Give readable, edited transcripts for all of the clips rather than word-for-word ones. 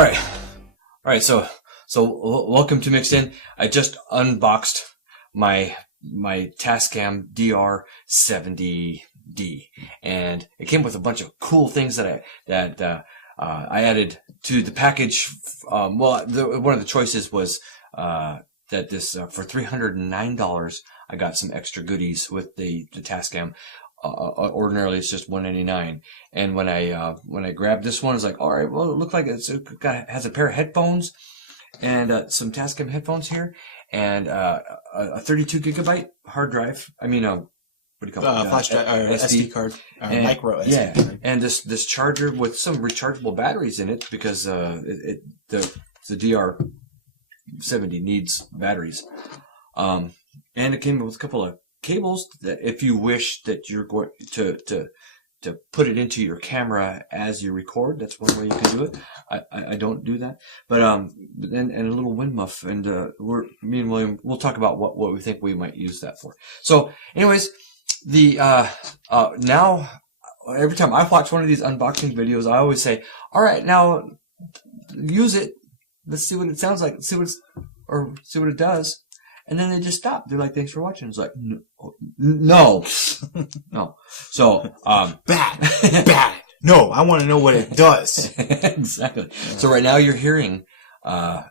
All right. So welcome to Mixed In. I just unboxed my Tascam DR 70D, and it came with a bunch of cool things that I added to the package. One of the choices was that this for $309 I got some extra goodies with the Tascam. Ordinarily it's just $199, and when I grabbed this one, it's like, all right, well, it looked like it has a pair of headphones and some Tascam headphones here, and a 32 gigabyte hard drive. I mean, what do you call it? Flash drive, or SD card, and, micro SD card. And this charger with some rechargeable batteries in it, because the DR70 needs batteries. And it came with a couple of cables that, if you wish that you're going to put it into your camera as you record, that's one way you can do it. I don't do that, but and a little wind muff, and me and William, we'll talk about what we think we might use that for. So anyways, now every time I watch one of these unboxing videos, I always say, all right, now use it, let's see what it sounds like, see what it does. And then they just stop. They're like, thanks for watching. It's like, no. No. So, bad. No, I want to know what it does. Exactly. So right now you're hearing, through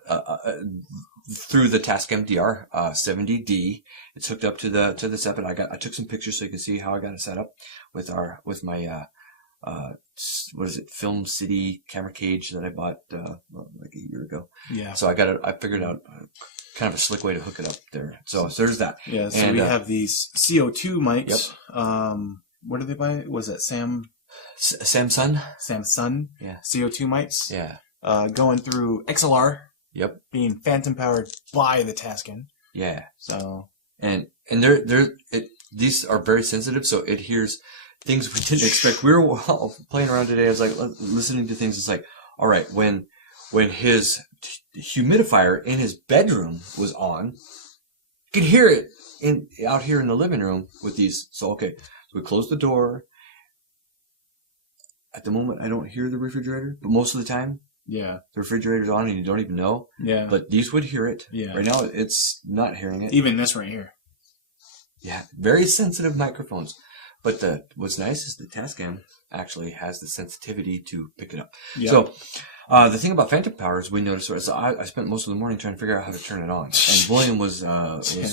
the Tascam DR, 70D. It's hooked up to the set, but I took some pictures so you can see how I got it set up with my, what is it, Film City camera cage that I bought, like a year ago. Yeah. So I figured out kind of a slick way to hook it up there. So there's that. Yeah. So we have these CO2 mics. Yep. What did they buy? Was that Samsung? Samsung. Yeah. CO2 mics. Yeah. Going through XLR. Yep. Being phantom powered by the Tascam. Yeah. So. And these are very sensitive, so it hears things we didn't expect. We were playing around today. I was like listening to things. It's like, all right, when his humidifier in his bedroom was on, you could hear it out here in the living room with these. So okay, so we closed the door. At the moment, I don't hear the refrigerator, but most of the time, yeah, the refrigerator's on and you don't even know. Yeah, but these would hear it. Yeah, right now it's not hearing it. Even this right here. Yeah, very sensitive microphones. But what's nice is the Tascam actually has the sensitivity to pick it up. Yep. So the thing about phantom power is we noticed. So I spent most of the morning trying to figure out how to turn it on. And William was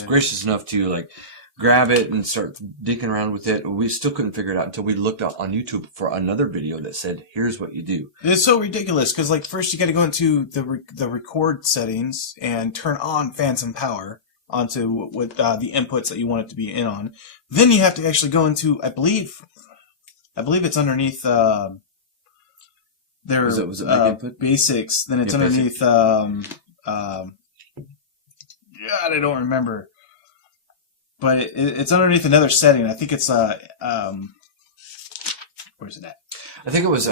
gracious enough to like grab it and start dinking around with it. We still couldn't figure it out until we looked up on YouTube for another video that said, "Here's what you do." It's so ridiculous because like first you got to go into the record settings and turn on phantom power onto with the inputs that you want it to be in on. Then you have to actually go into, I believe it's underneath their was it big input? Basics. Then it's underneath God, I don't remember, but it's underneath another setting. I think it's where's it at? I think it was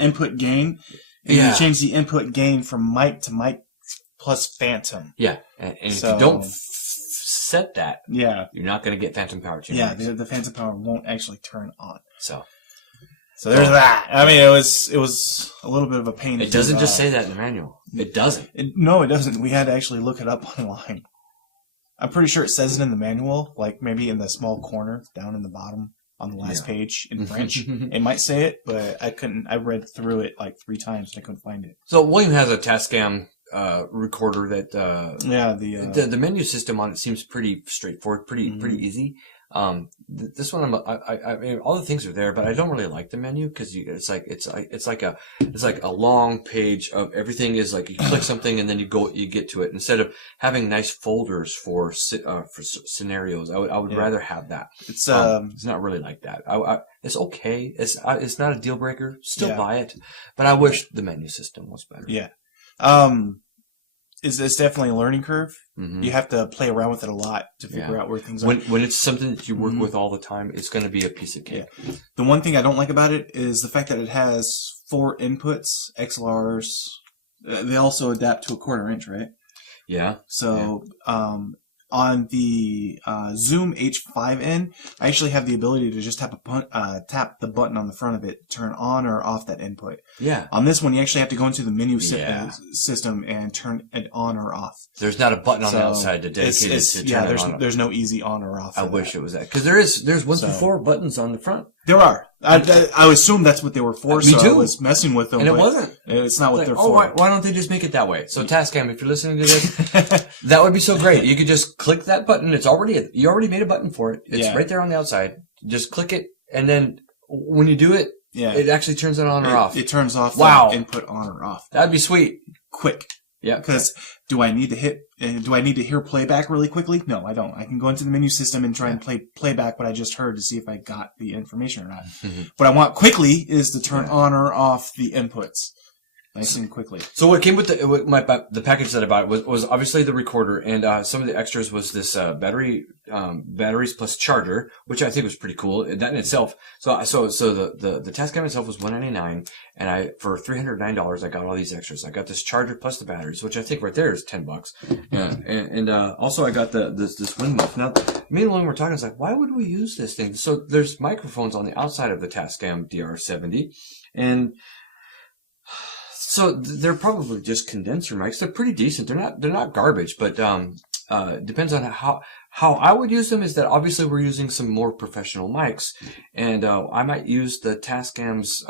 input gain. And you change the input gain from mic to mic plus phantom. Yeah, and if you don't set that, you're not going to get phantom power change. Yeah, the phantom power won't actually turn on. So there's that. I mean, it was a little bit of a pain. It doesn't just say that in the manual. It doesn't. No, it doesn't. We had to actually look it up online. I'm pretty sure it says it in the manual, like maybe in the small corner down in the bottom on the last page in French. It might say it, but I couldn't. I read through it like 3 times and I couldn't find it. So William has a Tascam recorder that the menu system on it seems pretty straightforward, pretty easy. This one I mean, all the things are there, but I don't really like the menu because it's like a long page of everything. Is like you click something and then you get to it, instead of having nice folders for scenarios. I would rather have that. It's not really like that. It's okay. It's not a deal breaker. Still buy it, but I wish the menu system was better. Yeah. It's definitely a learning curve. Mm-hmm. You have to play around with it a lot to figure out where things are. When it's something that you work with all the time, it's going to be a piece of cake. Yeah. The one thing I don't like about it is the fact that it has 4 inputs, XLRs. They also adapt to a 1/4 inch, right? Yeah. So on the Zoom H5N, I actually have the ability to just tap the button on the front of it, turn on or off that input. Yeah. On this one, you actually have to go into the menu system and turn it on or off. There's not a button on the outside to dedicate it to turn it on. There's no easy on or off. I wish it was that, because there's 1 through 4 buttons on the front. There are. I assumed that's what they were for, Me so too. I was messing with them. And it wasn't. It's not what they're for. Why don't they just make it that way? So Tascam, if you're listening to this, that would be so great. You could just click that button. You already made a button for it. It's right there on the outside. Just click it, and then when you do it, it actually turns it on or off. It turns off the input on or off. That'd be sweet. Quick. Yeah. Because do I need to hear playback really quickly? No, I don't. I can go into the menu system and try and play back what I just heard to see if I got the information or not. What I want quickly is to turn on or off the inputs. Nice and quickly. So what came with the package that I bought was obviously the recorder, and some of the extras was this batteries plus charger, which I think was pretty cool. That in itself. So the Tascam itself was $199, and for $309 I got all these extras. I got this charger plus the batteries, which I think right there is $10. Yeah, and also I got this wind muff. Now me and Lynn were talking. It's like, why would we use this thing? So there's microphones on the outside of the Tascam DR70, and so they're probably just condenser mics. They're pretty decent. They're not garbage, but depends on how I would use them. Is that obviously we're using some more professional mics, and I might use the Tascam's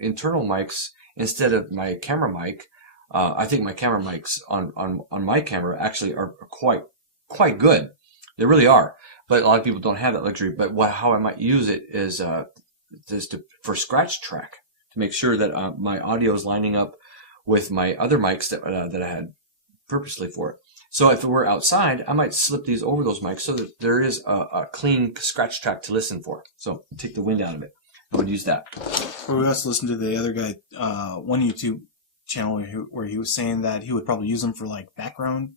internal mics instead of my camera mic. I think my camera mics on my camera actually are quite good. They really are. But a lot of people don't have that luxury. But how I might use it is for scratch track, to make sure that my audio is lining up with my other mics that I had purposely for it. So if it were outside, I might slip these over those mics so that there is a clean scratch track to listen for. So take the wind out of it. I would use that. We also listened to the other guy, one YouTube channel where he was saying that he would probably use them for like background.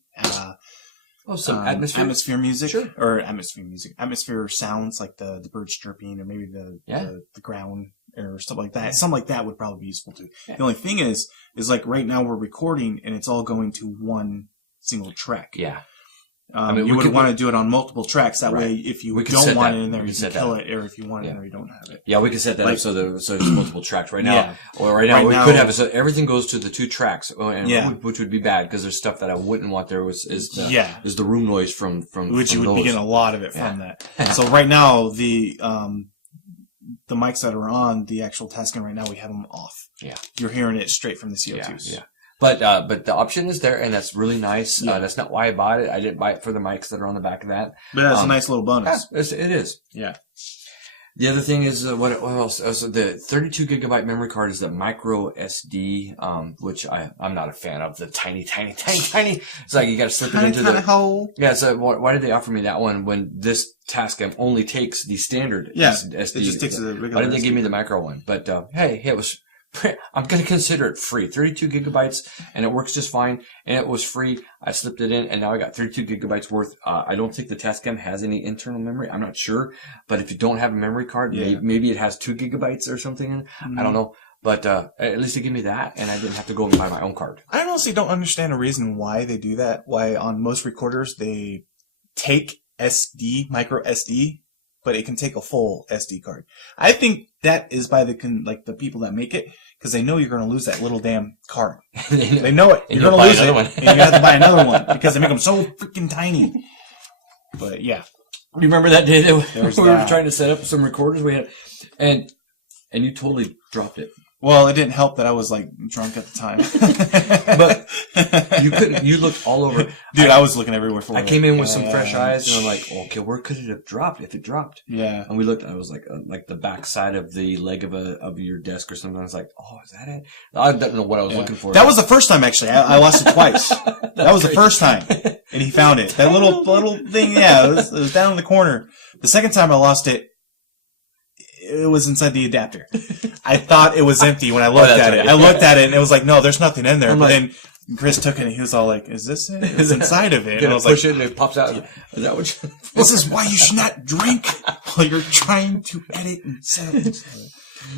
Some atmosphere music, sure. Or atmosphere sounds like the birds chirping, or maybe the ground or stuff like that. Something like that would probably be useful too. Yeah. The only thing is like right now we're recording and it's all going to one single track. Yeah. You would want to do it on multiple tracks. That way, if you don't want it in there, you can kill it, or if you want it in there, you don't have it. Yeah, we can set that up so there's multiple tracks right now. Or right now we could have so everything goes to the 2 tracks, which would be bad because there's stuff that I wouldn't want there. Is the room noise from which you would be getting a lot of it from that. So right now the mics that are on the actual Tascam right now, we have them off. Yeah, you're hearing it straight from the CO2s. Yeah. But the option is there, and that's really nice. Yeah. That's not why I bought it. I didn't buy it for the mics that are on the back of that. But that's a nice little bonus. Yeah, it is. Yeah. The other thing is what else? So the 32 gigabyte memory card is the micro SD, which I'm not a fan of. The tiny. It's like you got to slip it into the hole. Yeah. So why did they offer me that one when this Tascam only takes the standard SD? It just takes the regular. Why did they give me the micro one? But hey, it was. I'm going to consider it free. 32 gigabytes, and it works just fine, and it was free. I slipped it in, and now I got 32 gigabytes worth. I don't think the Tascam has any internal memory. I'm not sure, but if you don't have a memory card, maybe it has 2 gigabytes or something in it. I don't know. But at least they give me that, and I didn't have to go and buy my own card. I honestly don't understand a reason why they do that, why on most recorders they take SD, micro SD, but it can take a full SD card. I think that is by the people that make it, because they know you're going to lose that little damn card. They know it. You're going to lose it, and you have to buy another one because they make them so freaking tiny. But yeah, do you remember that day that we were trying to set up some recorders we had, and you totally dropped it. Well, it didn't help that I was like drunk at the time. But you couldn't. You looked all over. Dude, I was looking everywhere for it. I came in with some fresh eyes, and I'm like, okay, where could it have dropped if it dropped? Yeah. And we looked. I was like the back side of the leg of your desk or something. I was like, oh, is that it? I don't know what I was looking for. That was the first time actually. I lost it twice. That was the first time, and he found it. That little thing. Yeah, it was down in the corner. The second time I lost it. It was inside the adapter. I thought it was empty when I looked at it. I looked at it and it was like, no, there's nothing in there. But then Chris took it and he was all like, is this it? It's inside of it. And I was push it and it pops out. Is that what This is why you should not drink while you're trying to edit and set up.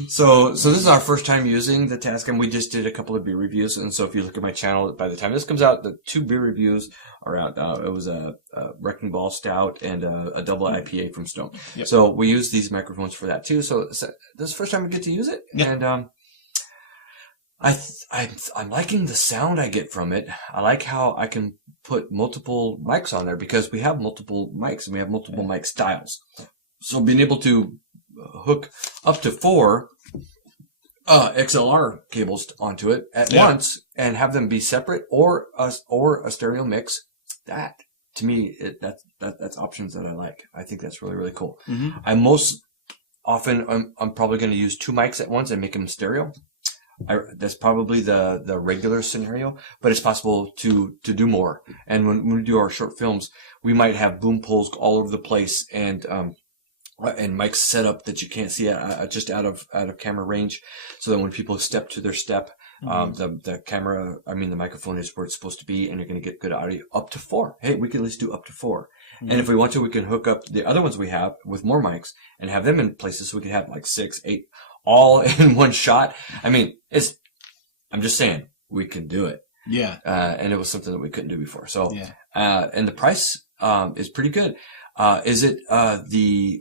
So this is our first time using the Tascam. We just did a couple of beer reviews, and so if you look at my channel, by the time this comes out, the 2 beer reviews are out. It was a Wrecking Ball Stout and a double IPA from Stone. Yep. So we use these microphones for that too. So this is the first time we get to use it, Yep. and I'm liking the sound I get from it. I like how I can put multiple mics on there because we have multiple mics and we have multiple mic styles. So being able to hook up to 4 XLR cables onto it at once and have them be separate or a stereo mix, that to me that's options that I like. I think that's really, really cool. Mm-hmm. I most often I'm probably going to use 2 mics at once and make them stereo. That's probably the regular scenario, but it's possible to do more. And when we do our short films, we might have boom poles all over the place and mics set up that you can't see just out of camera range, so that when people step to their step, the microphone is where it's supposed to be, and you're going to get good audio up to 4. Hey, we can at least do up to 4. And if we want to, we can hook up the other ones we have with more mics and have them in places so we can have like 6, 8 all in one shot. I mean, I'm just saying, we can do it. Yeah. And it was something that we couldn't do before. So, and the price, is pretty good. Is it, the,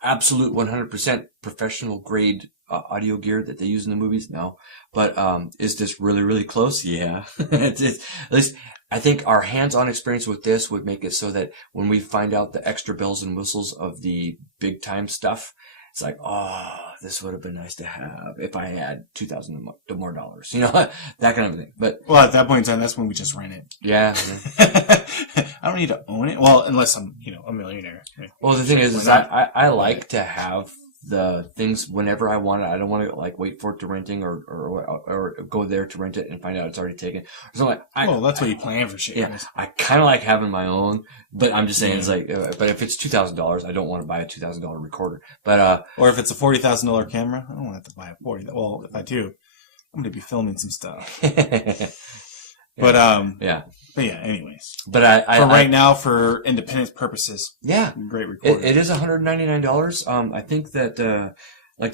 absolute 100% professional grade, audio gear that they use in the movies? No. But, is this really, really close? Yeah. It's, at least, I think our hands-on experience with this would make it so that when we find out the extra bells and whistles of the big time stuff, it's like, oh, this would have been nice to have if I had $2,000 more dollars, that kind of thing. But well, at that point in time, that's when we just rent it. Yeah. I don't need to own it. Well, unless I'm, a millionaire. Well, the thing is I like to have the things whenever I want it. I don't want to wait for it to renting or go there to rent it and find out it's already taken. So that's what you plan for shit. Yeah, I kind of like having my own, but I'm just saying it's but if it's $2,000, I don't want to buy a $2,000 recorder. But or if it's a $40,000 camera, I don't have to buy a $40,000. Well, if I do, I'm going to be filming some stuff. But anyways. But right now, for independence purposes, great recorder. It is $199. I think that the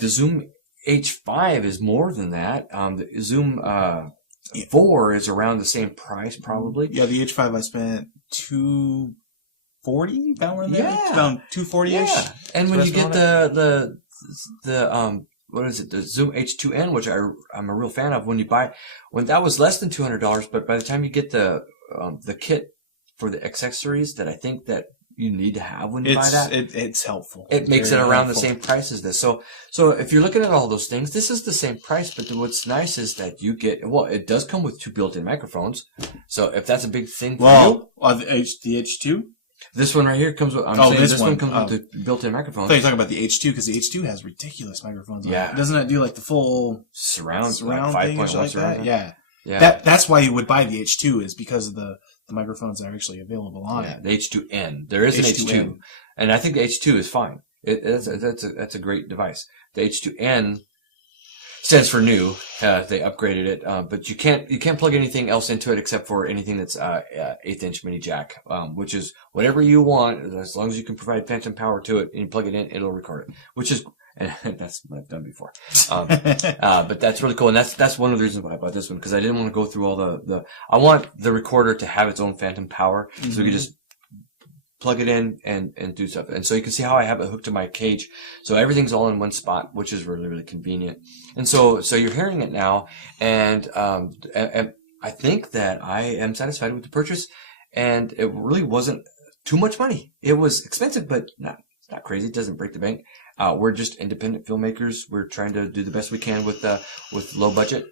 Zoom H5 is more than that. The Zoom 4 is around the same price, probably. Yeah, the H5 I spent $240 down there. Yeah, around $240ish. Yeah, and when you get the what is it? The Zoom H2N, which I'm a real fan of. When that was less than $200, but by the time you get the kit for the accessories that I think that you need to have when you buy that, it's helpful. It makes it around the same price as this. So if you're looking at all those things, this is the same price. But what's nice is that you get it does come with 2 built-in microphones. So if that's a big thing for you, the H2. This one right here comes with. This one comes with the built-in microphone. I thought you were talking about the H2 because the H2 has ridiculous microphones. Yeah, doesn't it do the full surround thing or like that? Yeah. Yeah. That's why you would buy the H2 is because of the microphones that are actually available on it. The H2N. There is an H2, and I think the H2 is fine. That's a great device. The H2N stands for new. They upgraded it, but you can't plug anything else into it except for anything that's 1/8" mini jack, which is whatever you want as long as you can provide phantom power to it and you plug it in, it'll record it, which is. And that's what I've done before. But that's really cool. And that's one of the reasons why I bought this one, because I didn't want to go through all I want the recorder to have its own phantom power. Mm-hmm. So we can just plug it in and do stuff. And so you can see how I have it hooked to my cage. So everything's all in one spot, which is really, really convenient. And so you're hearing it now. And I think that I am satisfied with the purchase. And it really wasn't too much money. It was expensive, but not crazy. It doesn't break the bank. We're just independent filmmakers. We're trying to do the best we can with low budget.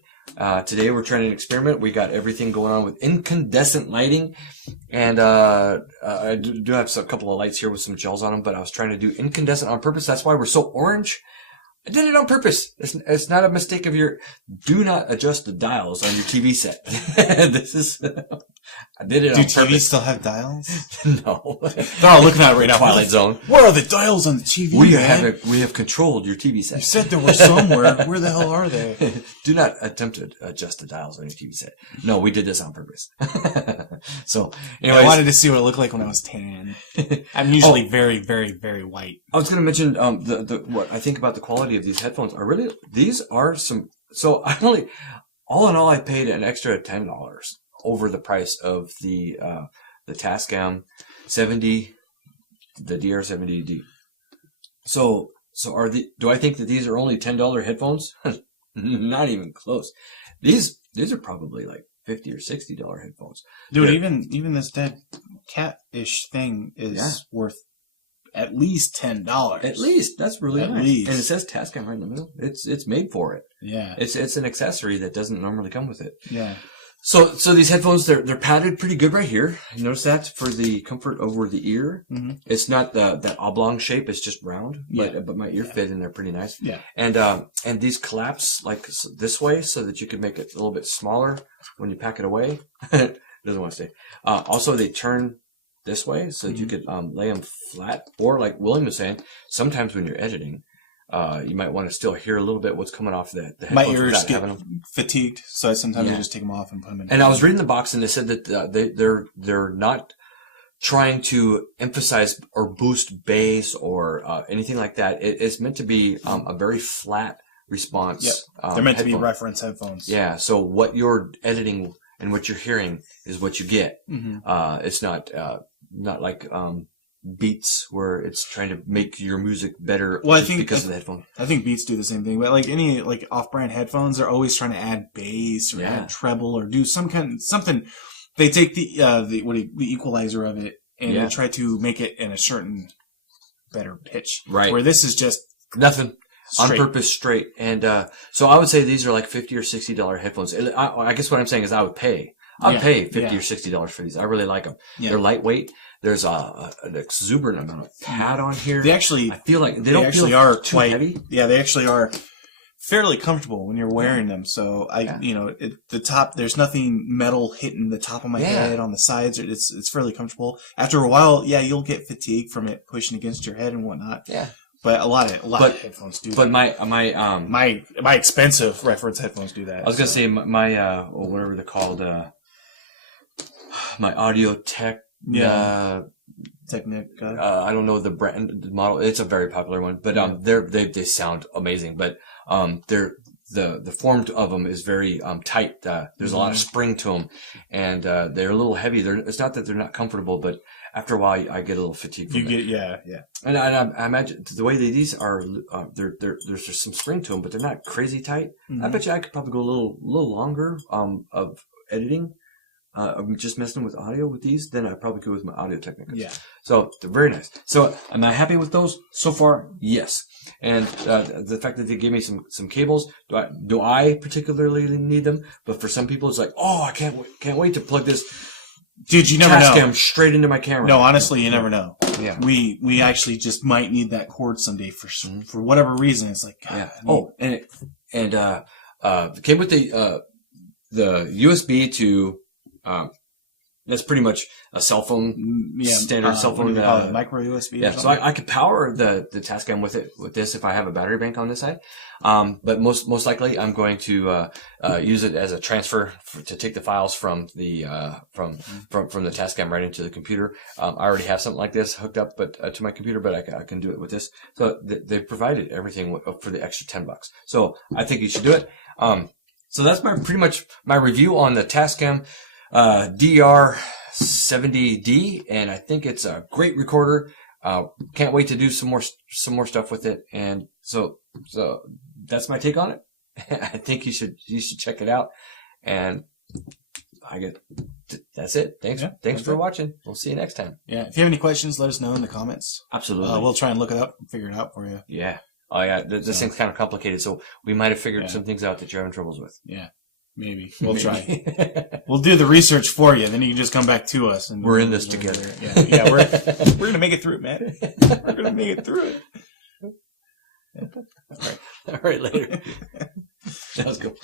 Today we're trying to experiment. We got everything going on with incandescent lighting, and I do have a couple of lights here with some gels on them. But I was trying to do incandescent on purpose. That's why we're so orange. I did it on purpose. It's not a mistake of do not adjust the dials on your TV set. I did it Do on purpose. TVs still have dials? No. They're all looking at it right now. Twilight Zone. Where are the dials on the TV? We have controlled your TV set. You said there were somewhere. Where the hell are they? Do not attempt to adjust the dials on your TV set. No, we did this on purpose. So, anyways, I wanted to see what it looked like when I was tan. I'm usually very, very, very white. I was going to mention what I think about the quality of these headphones. These are some. So all in all, I paid an extra $10 over the price of the Tascam 70, the DR70D. So do I think that these are only $10 headphones? Not even close. These are probably like $50 or $60 headphones. Dude, even this dead cat-ish thing is worth at least $10. At least. That's really at nice. Least. And it says Tascam right in the middle. It's made for it. Yeah. It's an accessory that doesn't normally come with it. Yeah. So these headphones, they're padded pretty good right here. You notice that for the comfort over the ear. Mm-hmm. It's not that oblong shape. It's just round. But my ear fit in there pretty nice. Yeah. And these collapse like this way so that you can make it a little bit smaller when you pack it away. It doesn't want to stay. Also, they turn this way so that you could lay them flat. Or like William was saying, sometimes when you're editing, you might want to still hear a little bit what's coming off the headphones. My ears get fatigued, so sometimes I just take them off and put them in. And I was reading the box, and they said that they're not trying to emphasize or boost bass or anything like that. It's meant to be a very flat response. Yep. They're meant to be reference headphones. Yeah. So what you're editing and what you're hearing is what you get. Mm-hmm. It's not like Beats where it's trying to make your music better because of the headphone. I think Beats do the same thing, but like any like off-brand headphones, they're always trying to add bass or add treble or do something. They take the equalizer of it and they try to make it in a certain better pitch. Right. Where this is just nothing. Straight. On purpose, straight. And so I would say these are like $50 or $60 headphones. I guess what I'm saying is I would pay. I'd pay $50 or $60 for these. I really like them. Yeah. They're lightweight. There's an exuberant amount of pad on here. They actually, I feel like they don't feel too heavy. Yeah, they actually are fairly comfortable when you're wearing them. So the top, there's nothing metal hitting the top of my head on the sides. It's fairly comfortable. After a while, you'll get fatigue from it pushing against your head and whatnot. Yeah. But a lot of headphones do. But that. my expensive reference headphones do that. I was gonna say my whatever they're called, my Audio Tech. Technica. I don't know the brand, the model. It's a very popular one, but they sound amazing. But the form of them is very tight. There's a lot of spring to them, and they're a little heavy. It's not that they're not comfortable, but after a while, I get a little fatigued from it. Yeah. And I imagine the way these are, there's some spring to them, but they're not crazy tight. Mm-hmm. I bet you I could probably go a little longer of editing. I'm just messing with audio with these, then I probably could with my Audio Technica. Yeah. So they're very nice. So am I happy with those so far? Yes. And the fact that they gave me some cables, do I particularly need them? But for some people, it's like, oh, I can't wait to plug this. Dude, you never know. Tascam straight into my camera. No, honestly, you never know. Yeah. We actually just might need that cord someday for whatever reason. It's like, God, and it came with the USB to. That's pretty much a cell phone, standard cell phone. Micro USB. Yeah, so I could power the Tascam with this if I have a battery bank on this side. But most likely I'm going to use it as a transfer to take the files from the from the Tascam right into the computer. I already have something like this hooked up, to my computer, but I can do it with this. So they provided everything for the extra $10. So I think you should do it. So that's pretty much my review on the Tascam DR70D, and I think it's a great recorder. Can't wait to do some more stuff with it, and so that's my take on it. I think you should check it out, and that's it. Thanks for watching. We'll see you next time. Yeah, if you have any questions, let us know in the comments. Absolutely, we'll try and look it up and figure it out for you. Yeah. Oh yeah, this thing's kind of complicated, so we might have figured some things out that you're having troubles with. Yeah. Maybe. We'll try. We'll do the research for you, then you can just come back to us. And we're in this together. Yeah, we're going to make it through it, man. We're going to make it through it. All right, later. That was good.